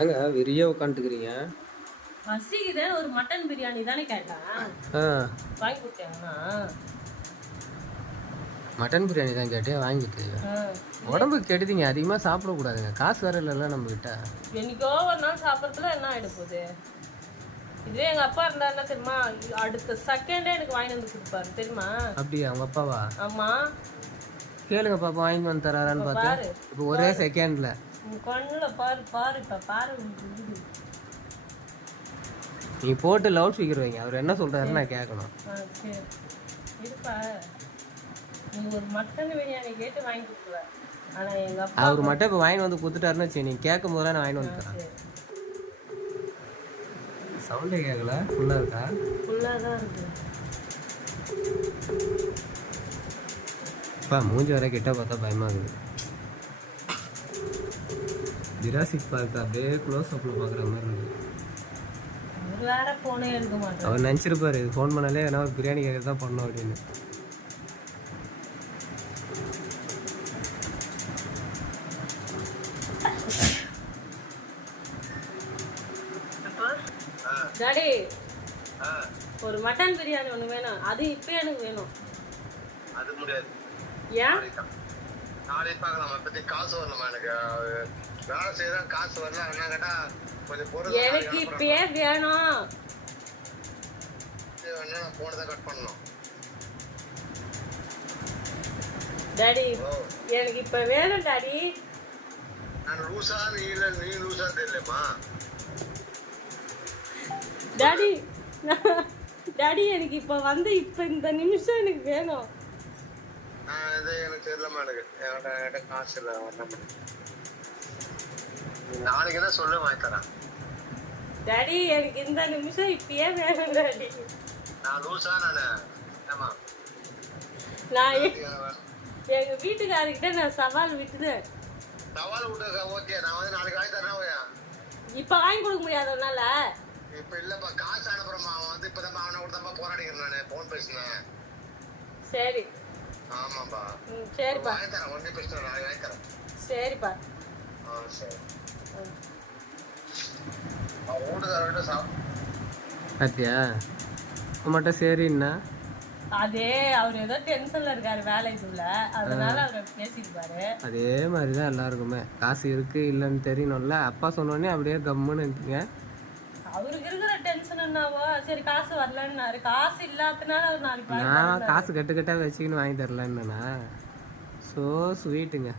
ஏங்க வெறியா உட்காந்துக்கிறீங்க? பசிக்குதே, ஒரு மட்டன் பிரியாணி தானே கேட்டேன். வாங்கி கொடுத்தேங்கண்ணா. மட்டன் பிரியாணி தான் கேட்டேன், வாங்கிட்டு. உடம்புக்கு கெடுதிங்க, அதிகமாக சாப்பிடக்கூடாதுங்க. காசு வேற இல்லைல்ல நம்மகிட்ட. என்னைக்கோ ஒரு நாள் சாப்பிட்றதுல என்ன ஆகிட போகுது? இதுவே எங்கள் அப்பா இருந்தா என்ன தெரியுமா, அடுத்த செகண்டே எனக்கு வாங்கி வந்து கொடுப்பாரு தெரியுமா? அப்படியா? அவங்க அப்பாவா? ஆமாம். கேளுங்க பாப்பா, வாங்கி வந்து தராரான்னு பார்த்து. இப்போ ஒரே செகண்ட்ல கண்ணில் பாரு பாரு, இப்போ பாரு. நீ போட்டு லவுட் ஸ்பீக்கர் வைங்க, அவர் என்ன சொல்றாருன்னு நான் கேட்கணும். சரி இருப்பா, நீ ஒரு மட்டன் பிரியாணி கேட்டு வாங்கி கொடுக்குவேன். ஆனால் எங்கள் அப்பா அவர் மட்டும் இப்போ வாங்கி வந்து கொடுத்துட்டாருன்னு வச்சு, நீ கேட்கும் போதெல்லாம் நான் வாங்கி வந்து தரேன். சவுண்டே கேட்கல. ஃபுல்லாக இருக்கா? ஃபுல்லாக தான் இருக்கு. அப்பா மூஞ்சி வர கிட்ட பார்த்தா பயமா இருக்குது. ஜுராசிக் பார்க் அப்படியே க்ளோஸ் அப்ல பார்க்குற மாதிரி இருக்கு. வேற போனே எடுக்க மாட்டேன். அவர் நினச்சிருப்பாரு இது ஃபோன் பண்ணாலே ஏன்னா ஒரு பிரியாணி கேட்க தான் பண்ணோம் அப்படின்னு. டாடி, ஒரு மட்டன் பிரியாணி ஒன்று வேணும். அது இப்போ எனக்கு வேணும். அது முடியாது. ஏன்? நாளைக்கு பார்க்கலாம். அப்படி காசு வரணுமா? எனக்கு வேலை செய்யறேன், காசு வரல. என்ன கேட்டா கொஞ்சம் பொருள் எனக்கு இப்பயே வேணும். நான் போனை தான் கட் பண்ணணும். டாடி எனக்கு இப்ப வேணும் டாடி. நான் லூசா நீ இல்ல, நீ லூசா தெரியலமா டாடி. டாடி எனக்கு இப்ப வந்து இப்ப இந்த நிமிஷம் எனக்கு வேணும். இது எனக்கு தெரியலமா. எனக்கு காசு இல்லை. நாளைக்கு தான் சொல்ல வாங்கி தரேன். டாடி எனக்கு இந்த நிமிஷம் இப்பயே வேணும் டாடி. நான் லூசா? நானு ஏமா நான் எங்க வீட்டுக்காரர்கிட்ட நான் சவால் விட்டுதேன். சவால் விட்டு ஓகே, நான் வந்து நாளைக்கு வாங்கி தரேன். இப்ப வாங்கி கொடுக்க முடியாதனால இப்ப இல்லப்பா, காசு அனுப்புறமா. அவன் வந்து இப்பதான் அவனை கூட தான் போராடிக்கிறேன். நானு போன் பேசினேன். சரி. ஆமாப்பா. சரிப்பா, வாங்கி தரேன். ஒன்னே பேசுறேன், நாளைக்கு வாங்கி தரேன். சரிப்பா. சரி. வீட்டுக்காரர்கிட்ட பாத்தியா மட்டும் சரின்னா அதே அவர் ஏதோ டென்ஷன்ல இருக்காரு வேலைக்குள்ள, அதனால அவர் பேசிருப்பாரு. அதே மாதிரிதான் எல்லாருக்குமே. காசு இருக்கு இல்லைன்னு தெரியணும்ல. அப்பா சொன்னோடனே அப்படியே கம்முன்னு இருப்பீங்க. அவருக்கு இருக்கிற டென்ஷன் என்னவோ, சரி காசு வரலன்னாரு. காசு இல்லாதனால அவர் நாளைக்கு நான் காசு கட்டு கட்டா வச்சுக்கின்னு வாங்கி தரலன்னா. ஸோ ஸ்வீட்டுங்க.